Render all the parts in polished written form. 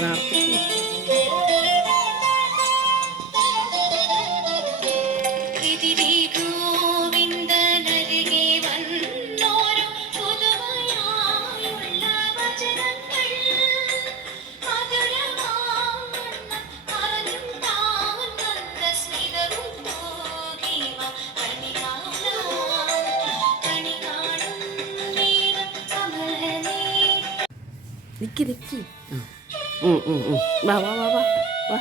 പ്രാർത്ഥിക്കും. നിക്കി വാ വാ വാ വാ വാ.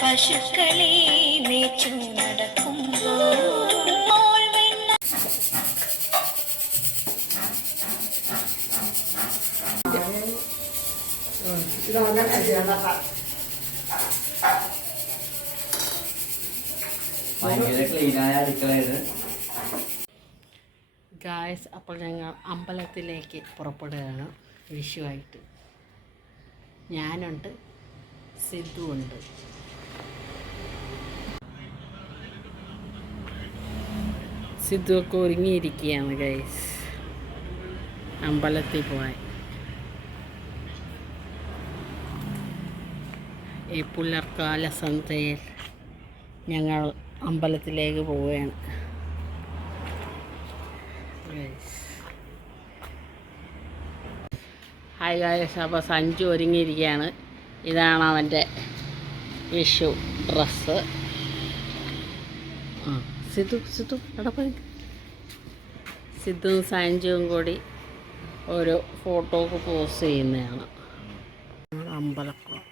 പശുക്കളെ മേച്ചു നടക്കുമ്പോൾ ഗായ്സ്, അപ്പോൾ ഞങ്ങൾ അമ്പലത്തിലേക്ക് പുറപ്പെടുകയാണ് വിഷുവായിട്ട്. ഞാനുണ്ട്, സിദ്ധു ഉണ്ട്. സിദ്ധുവൊക്കെ ഒരുങ്ങിയിരിക്കുകയാണ് ഗൈസ് അമ്പലത്തിൽ പോകാൻ. ഈ പുലർക്കാല സന്ധ്യയിൽ ഞങ്ങൾ അമ്പലത്തിലേക്ക് പോവുകയാണ് ഗൈസ്. ഹായ് ഗൈസ്, അപ്പോൾ സഞ്ജു ഒരുങ്ങിയിരിക്കുകയാണ്. ഇതാണ് അവൻ്റെ വിഷു ഡ്രസ്സ്. സിദ്ധു അവിടെ പോയി. സിദ്ധുവും സഞ്ജുവും കൂടി ഓരോ ഫോട്ടോക്ക് പോസ്റ്റ് ചെയ്യുന്നതാണ്. അമ്പലക്കുളം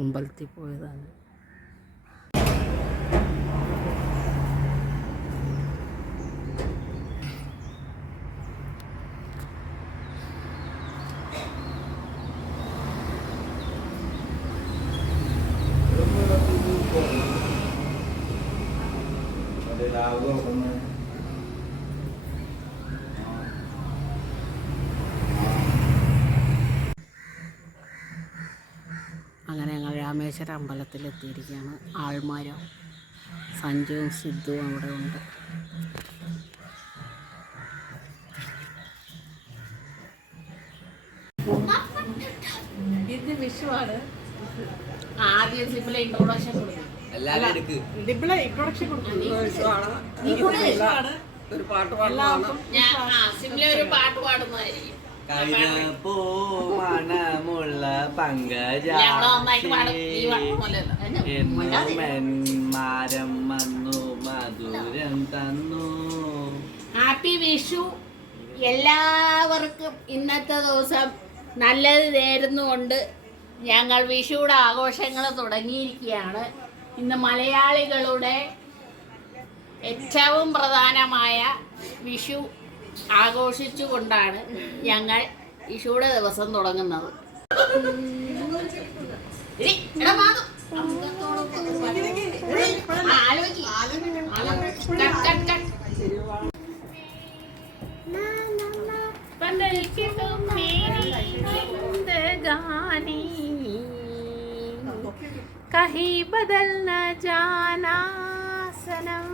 അമ്പലത്തിൽ പോയതാണ്. തേക്കര അമ്പലത്തിലെത്തിയിരിക്കുകയാണ്. ആൾമാരോ സഞ്ജുവും സിദ്ധുവും അവിടെ ഉണ്ട്. ഇത് വിഷുവാണ്. ആദ്യം സിമ്പിളെ ഇൻട്രോഡക്ഷൻ കൊടുക്കും. ഒരു പാട്ട് പാടുന്നതായിരിക്കും. മണമുള്ള പങ്കജാരം വന്നു മധുരം തന്നു. ഹാപ്പി വിഷു എല്ലാവർക്കും. ഇന്നത്തെ ദിവസം നല്ലത് നേരുന്നുകൊണ്ട് ഞങ്ങൾ വിഷുയുടെ ആഘോഷങ്ങൾ തുടങ്ങിയിരിക്കുകയാണ്. ഇന്ന് മലയാളികളുടെ ഏറ്റവും പ്രധാനമായ വിഷു ആഘോഷിച്ചുകൊണ്ടാണ് ഞങ്ങൾ വിഷുയുടെ ദിവസം തുടങ്ങുന്നത്. कहीं बदल न जाना सनम,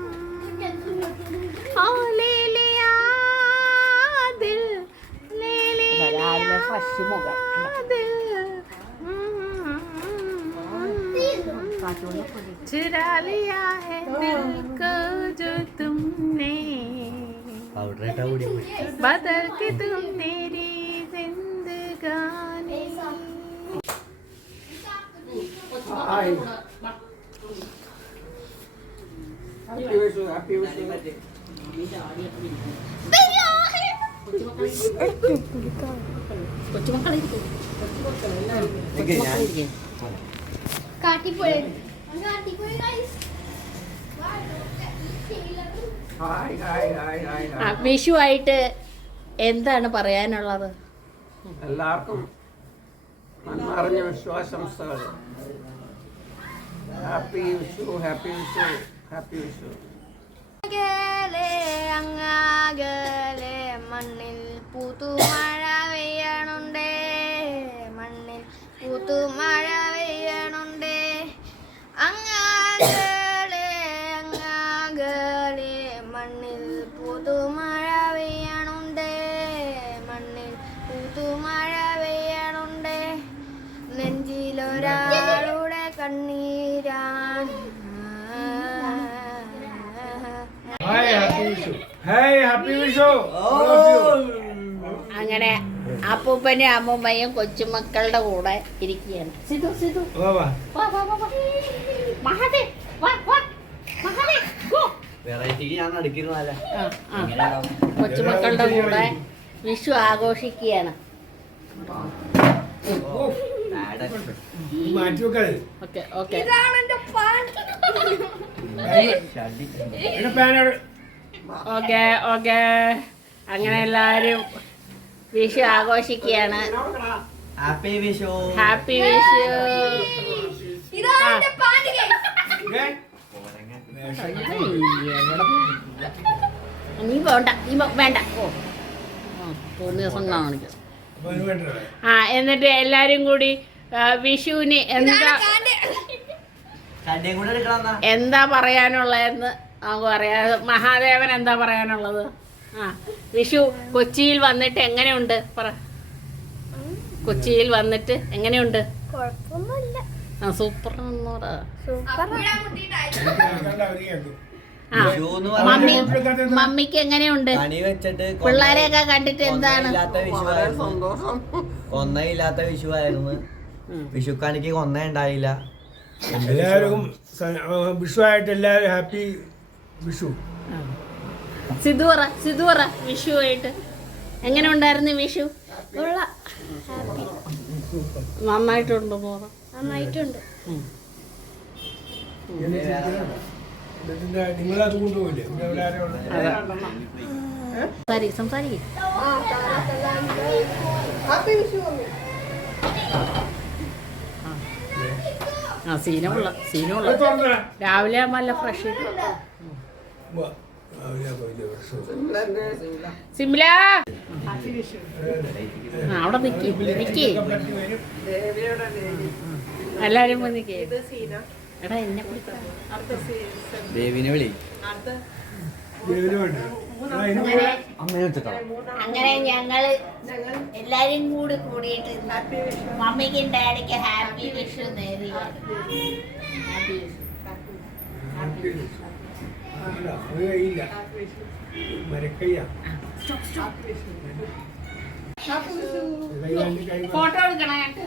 ले लिया दिल, ले लिया दिल, चुरा लिया है दिल को जो तुमने, बदल के तुम मेरी जिंदगानी. Hi. Happy Vishu, happy Vishu. Vishu ആയിട്ട് എന്താണ് പറയാനുള്ളത്? എല്ലാവർക്കും നന്മറിഞ്ഞ വിശ്വാസംസകൾ. Happy Vishu, happy Vishu, happy Vishu. അങ്ങാകലെ മണ്ണിൽ പുതുമഴ പെയ്യണുണ്ടേ, മണ്ണിൽ പുതുമഴ പെയ്യണുണ്ടേ. അങ്ങാകലെ അങ്ങാകലെ മണ്ണിൽ പുതുമഴ പെയ്യണുണ്ടേ, മണ്ണിൽ പുതുമഴ പെയ്യണുണ്ടേ. നെഞ്ചിലൊരാളുടെ കണ്ണീരാണ്. അങ്ങനെ അപ്പൂപ്പനും അമ്മൂമ്മയും കൊച്ചുമക്കളുടെ കൂടെ ഇരിക്കുകയാണ്. സിധു സിധു കൊച്ചുമക്കളുടെ കൂടെ വിഷു ആഘോഷിക്കുകയാണ്. Okay okay. Okay okay. അങ്ങനെ എല്ലാവരും വിഷു ആഘോഷിക്കുകയാണ്. Happy Vishu, happy Vishu. നീ വേണ്ട, നീ വേണ്ട. തോന്നിയ ദിവസം കാണിക്കും. എന്നിട്ട് എല്ലാരും കൂടി വിഷുവിന് എന്താ പറയാനുള്ളതെന്ന് നമുക്ക് പറയാം. മഹാദേവൻ എന്താ പറയാനുള്ളത്? വിഷു കൊച്ചിയിൽ വന്നിട്ട് എങ്ങനെയുണ്ട് പറ. കൊച്ചിയിൽ വന്നിട്ട് എങ്ങനെയുണ്ട്? സൂപ്പർ എന്ന് പറ. മമ്മിക്ക് എങ്ങനെയുണ്ട്? പിള്ളേരെയൊക്കെ കണ്ടിട്ട് എന്താണ്? കൊന്നയില്ലാത്ത വിഷുവായിരുന്നു. വിഷുക്കാണിക്ക് കൊന്ന ഉണ്ടായില്ല. എല്ലാവർക്കും വിഷു ആയിട്ട് എല്ലാവരും ഹാപ്പി വിഷു. സിധു പറ വിഷു ആയിട്ട് എങ്ങനെ ഉണ്ടായിരുന്നു വിഷു? നന്നായിട്ടുണ്ടോ? നന്നായിട്ടുണ്ട്. നിങ്ങളത് കൊണ്ടുപോയില്ലേ? സംസാരിക്കും. സീനുള്ള രാവിലെ നല്ല ഫ്രഷ്. സിംല അവിടെ നിക്കി. എല്ലാരും വന്ന് കേട്ടു. എടാ എന്നെ പിടിക്കാം. ദേവിനെ വിളി ദേവിന് വേണ്ട അമ്മയെ വെച്ചിട്ടോ അങ്ങനെ ഞങ്ങള് എല്ലാരും കൂടിയിട്ട് മമ്മിക്കും ഡാഡിക്ക് ഹാപ്പി വിഷു നേരുകയാണ്. ഹാപ്പി വിഷു. അത് കഴിയില്ല മരക്കയ്യ ഫോട്ടോ എടുക്കണം കേട്ടോ.